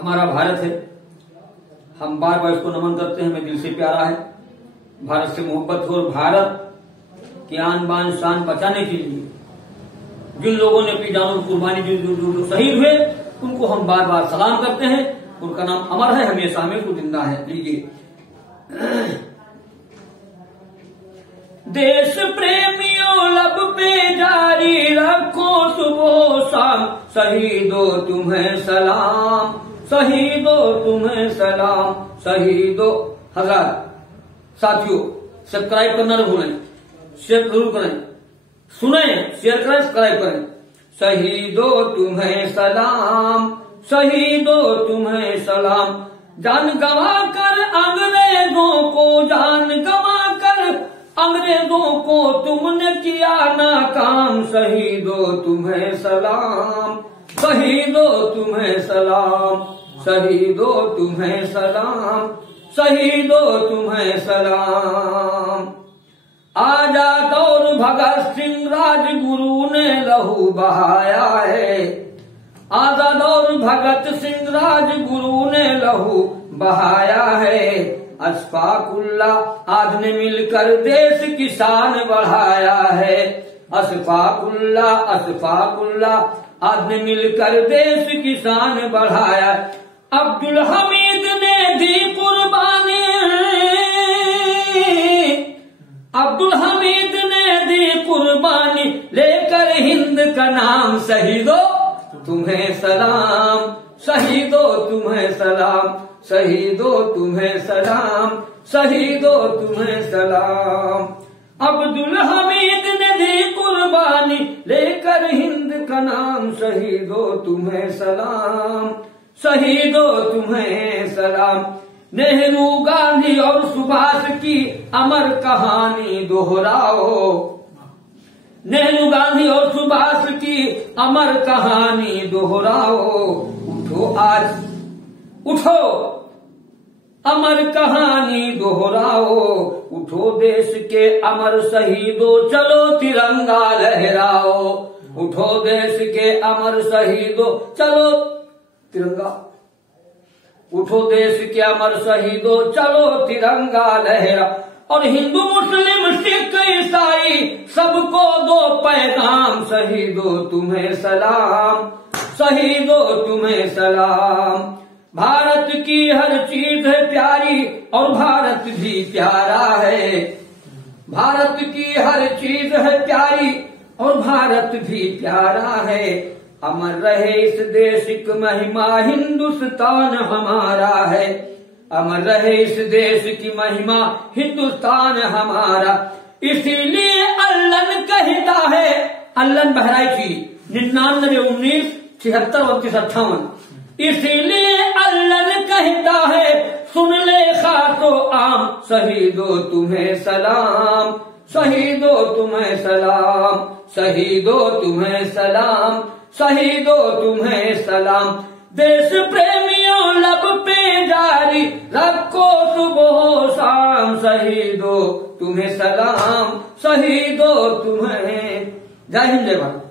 हमारा भारत है, हम बार बार इसको नमन करते हैं, हमें दिल से प्यारा है, भारत से मोहब्बत हो। और भारत की आन बान शान बचाने के लिए जिन लोगों ने अपनी जानों की कुर्बानी जो शहीद हुए, उनको हम बार बार सलाम करते हैं। उनका नाम अमर है, हमेशा हमें जिंदा है। लीजिए, देश प्रेमियों लब पे जारी रखो सुबह शाम, शहीदों तुम्हें सलाम, शहीदों तुम्हें सलाम, शहीदों। हजरात साथियों, सब्सक्राइब करना न भूलें, शेयर जरूर करें, सुने, शेयर करें, सब्सक्राइब करें। शहीदों तुम्हें सलाम, शहीदों तुम्हें सलाम, जान गंवा कर अंग्रेजों को, जान गंवा कर अंग्रेजों को तुमने किया नाकाम, शहीदों तुम्हें सलाम, शहीदों तुम्हें सलाम, शहीदों तुम्हें सलाम, शहीदों तुम्हें सलाम। आजाद और भगत सिंह राजगुरु ने लहू बहाया है, आजाद और भगत सिंह राजगुरु ने लहू बहाया है, अशफाकुल्लाह आज ने मिलकर देश की शान बढ़ाया है, अशफाकुल्लाह, अशफाकुल्लाह आज ने मिलकर देश की शान बढ़ाया। अब्दुल हमीद ने दी कुर्बानी, अब्दुल हमीद ने दी कुर्बानी, लेकर हिंद का नाम, शहीदों तुम्हें सलाम, शहीदों तुम्हें सलाम, शहीदों तुम्हें सलाम, शहीदों तुम्हें सलाम। अब्दुल हमीद ने दी कुर्बानी, लेकर हिंद का नाम, शहीदों तुम्हें सलाम, शहीदों तुम्हें सलाम। नेहरू गांधी और सुभाष की अमर कहानी दोहराओ, नेहरू गांधी और सुभाष की अमर कहानी दोहराओ, उठो आज, उठो अमर कहानी दोहराओ, उठो देश के अमर शहीदों, चलो तिरंगा लहराओ, उठो देश के अमर शहीदों, चलो तिरंगा, उठो देश के अमर शहीदों, चलो तिरंगा लहरा। और हिंदू मुस्लिम सिख ईसाई सबको दो पैगाम, शहीदों तुम्हें सलाम, शहीदों तुम्हें सलाम। भारत की हर चीज है प्यारी और भारत भी प्यारा है, भारत की हर चीज है प्यारी और भारत भी प्यारा है। अमर रहे इस देश की महिमा, हिंदुस्तान हमारा है, अमर रहे इस देश की महिमा, हिंदुस्तान हमारा। इसीलिए अल्लन कहता है, अल्लन बहराइची 9919762958, इसीलिए अल्लन कहता है, सुन ले खातो आम, शहीदों तुम्हें सलाम, शहीदों तुम्हें सलाम, शहीदों तुम्हें सलाम, शहीदों तुम्हें सलाम। देश प्रेमियों लब पे जारी रखो सुबह शाम, शहीदों तुम्हें सलाम, शहीदों तुम्हें। जय हिंद, जय भारत।